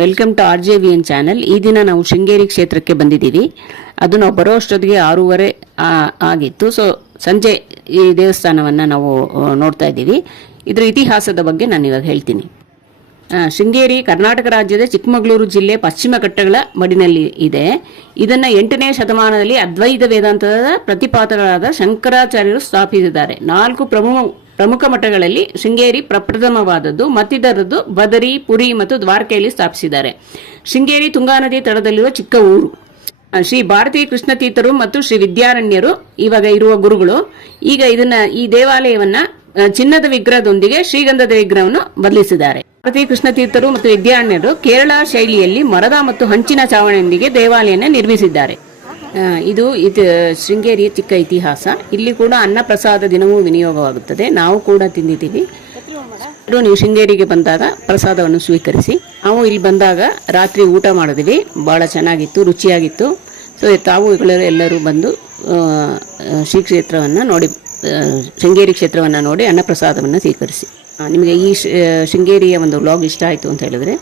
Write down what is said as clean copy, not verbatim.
Welcome to RJVN channel. ಈ ದಿನ ನಾವು ಶೃಂಗೇರಿ ಕ್ಷೇತ್ರಕ್ಕೆ ಬಂದಿದ್ದೀವಿ. ಅದು ನಾವು ಬರೋ ಅಷ್ಟೊತ್ತಿಗೆ 6:30 ಆಗಿತ್ತು. ಸೊ ಸಂಜೆ ಈ ದೇವಸ್ಥಾನವನ್ನು ನಾವು ನೋಡ್ತಾ ಇದ್ದೀವಿ. ಇದರ ಇತಿಹಾಸದ ಬಗ್ಗೆ ನಾನು ಇವಾಗ ಹೇಳ್ತೀನಿ. ಶೃಂಗೇರಿ ಕರ್ನಾಟಕ ರಾಜ್ಯದ ಚಿಕ್ಕಮಗಳೂರು ಜಿಲ್ಲೆ ಪಶ್ಚಿಮ ಘಟ್ಟಗಳ ಮಡಿನಲ್ಲಿ ಇದೆ. ಇದನ್ನು 8ನೇ ಶತಮಾನದಲ್ಲಿ ಅದ್ವೈತ ವೇದಾಂತದ ಪ್ರತಿಪಾದಕರಾದ ಶಂಕರಾಚಾರ್ಯರು ಸ್ಥಾಪಿಸಿದ್ದಾರೆ. 4 ಪ್ರಮುಖ ಮಠಗಳಲ್ಲಿ ಶೃಂಗೇರಿ ಪ್ರಪ್ರಥಮವಾದದ್ದು. ಮತ್ತಿತರದ್ದು ಬದರಿ, ಪುರಿ ಮತ್ತು ದ್ವಾರಕೆಯಲ್ಲಿ ಸ್ಥಾಪಿಸಿದ್ದಾರೆ. ಶೃಂಗೇರಿ ತುಂಗಾ ನದಿ ತಳದಲ್ಲಿರುವ ಚಿಕ್ಕ ಊರು. ಶ್ರೀ ಭಾರತೀ ಕೃಷ್ಣ ತೀರ್ಥರು ಮತ್ತು ಶ್ರೀ ವಿದ್ಯಾರಣ್ಯರು ಇವಾಗ ಇರುವ ಗುರುಗಳು. ಈಗ ಈ ದೇವಾಲಯವನ್ನ ಚಿನ್ನದ ವಿಗ್ರಹದೊಂದಿಗೆ ಶ್ರೀಗಂಧದ ವಿಗ್ರಹವನ್ನು ಬದಲಿಸಿದ್ದಾರೆ. ಭಾರತೀ ಕೃಷ್ಣ ತೀರ್ಥರು ಮತ್ತು ವಿದ್ಯಾರಣ್ಯರು ಕೇರಳ ಶೈಲಿಯಲ್ಲಿ ಮರದ ಮತ್ತು ಹಂಚಿನ ಚಾವಣಿಯೊಂದಿಗೆ ದೇವಾಲಯನ ನಿರ್ಮಿಸಿದ್ದಾರೆ. ಇದು ಶೃಂಗೇರಿಯ ಚಿಕ್ಕ ಇತಿಹಾಸ. ಇಲ್ಲಿ ಕೂಡ ಅನ್ನ ಪ್ರಸಾದ ದಿನವೂ ವಿನಿಯೋಗವಾಗುತ್ತದೆ. ನಾವು ಕೂಡ ತಿಂದಿದ್ದೀವಿ. ನೀವು ಶೃಂಗೇರಿಗೆ ಬಂದಾಗ ಪ್ರಸಾದವನ್ನು ಸ್ವೀಕರಿಸಿ. ನಾವು ಇಲ್ಲಿ ಬಂದಾಗ ರಾತ್ರಿ ಊಟ ಮಾಡಿದ್ವಿ. ಭಾಳ ಚೆನ್ನಾಗಿತ್ತು, ರುಚಿಯಾಗಿತ್ತು. ಸೊ ತಾವು ಎಲ್ಲರೂ ಬಂದು ಶ್ರೀ ಕ್ಷೇತ್ರವನ್ನು ನೋಡಿ, ಶೃಂಗೇರಿ ಕ್ಷೇತ್ರವನ್ನು ನೋಡಿ ಅನ್ನಪ್ರಸಾದವನ್ನು ಸ್ವೀಕರಿಸಿ. ನಿಮಗೆ ಈ ಶೃಂಗೇರಿಯ ಒಂದು ವ್ಲಾಗ್ ಇಷ್ಟ ಆಯಿತು ಅಂತ ಹೇಳಿದ್ರೆ